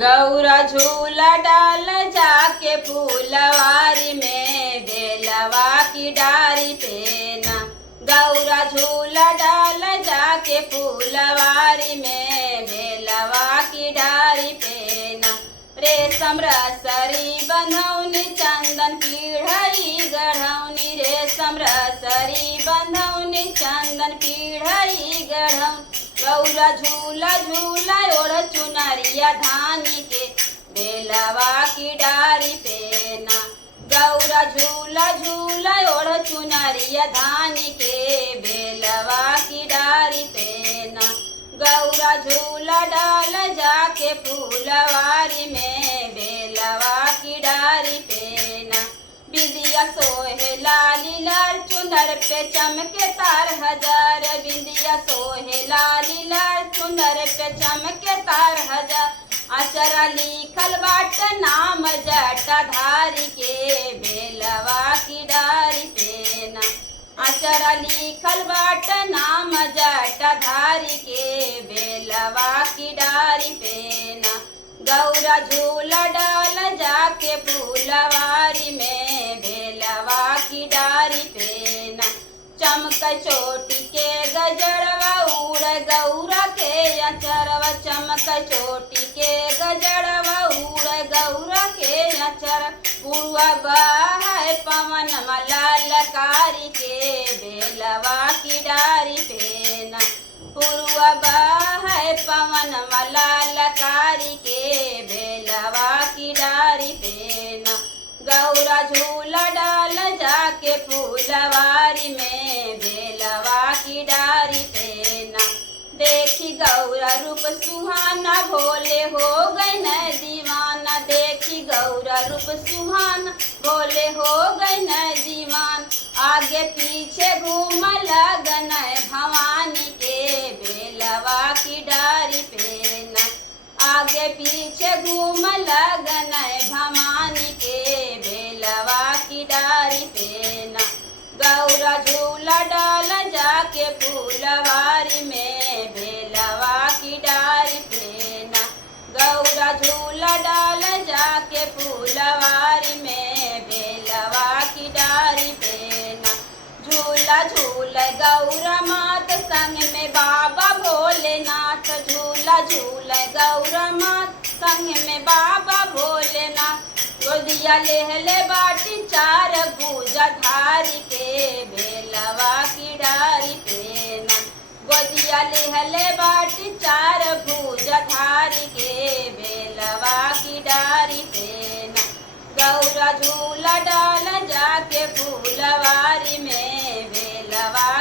गौरा झूला डाल जाके फूलवारी में बेलवा की डारी पे ना। गौरा झूला डाल जाके फूलवारी में बेलवा की डारी पे ना। रेशम रसरी बंधौनी चंदन पीढ़ई गढ़ौनी, रेशम रसरी बंधौनी चंदन पीढ़ई गढ़ौनी। गौरा झूला झूला ओढ़ चुनरिया धानी के बेलवा की डारी पे ना। गौरा झूला झूला ओढ़ चुनरिया धानी के बेलवा की डारी पे ना। गौरा झूला डाल जाके फूलवारी में बेलवा की डारी पे ना। बिंदिया सोहे लाली लाल चुनर पे चमके तार हजार, बिंदिया सोहे लाली लाल चुनर पे चमके तार हजार। अचरा लिखल बाट नाम जटाधारी के बेलवा की डारी पे ना। अचरा लिखल बाट नाम जटाधारी के बेलवा की डारी पे ना। गौरा झूला डाल जाके फूलवारी में बेलवा की डारी पे ना। चमक चोटी के गजरवा उड़ गौरा के अचरवा, चमक चोटी के गजरवा उड़ गौरा के अचर। पुरवा बहाय पवन मलालकारी के बेलवा की डारी पे ना। पुरवा बहाय पवन मलालकारी के बेलवा की डारी पे ना। गौरा झूला डाल जाके फूलवारी में बेलवा की डारी पे ना। देखी गौरा रूप सुहाना भोले हो गए न दीवाना, देखी गौरा रूप सुहाना भोले हो गए न दीवान। आगे पीछे घूम लगन भवानी के बेलवा की डारी पे ना। आगे पीछे घूम लगन भवानी के बेलवा की डारी पे ना। गौरा झूला डाल जाके फूलवारी में बेलवा की डारी पे ना। गौरा झूला डाल जाके फूलवारी में बेलवा की डारी पे ना। झूला झूल गौरा मात संग में बाबा भोलेनाथ, झूला झूल गौरा मात संग में बाबा भोलेनाथ। गोदिया लेहले बाटी चार भुजा धारी के बेलवा की डारी पे ना। गोदिया लेहले बाटी चार भुजा धारी के बेलवा की डारी पे ना। गौरा झूला डाल जाके फूलवारी में बेलवा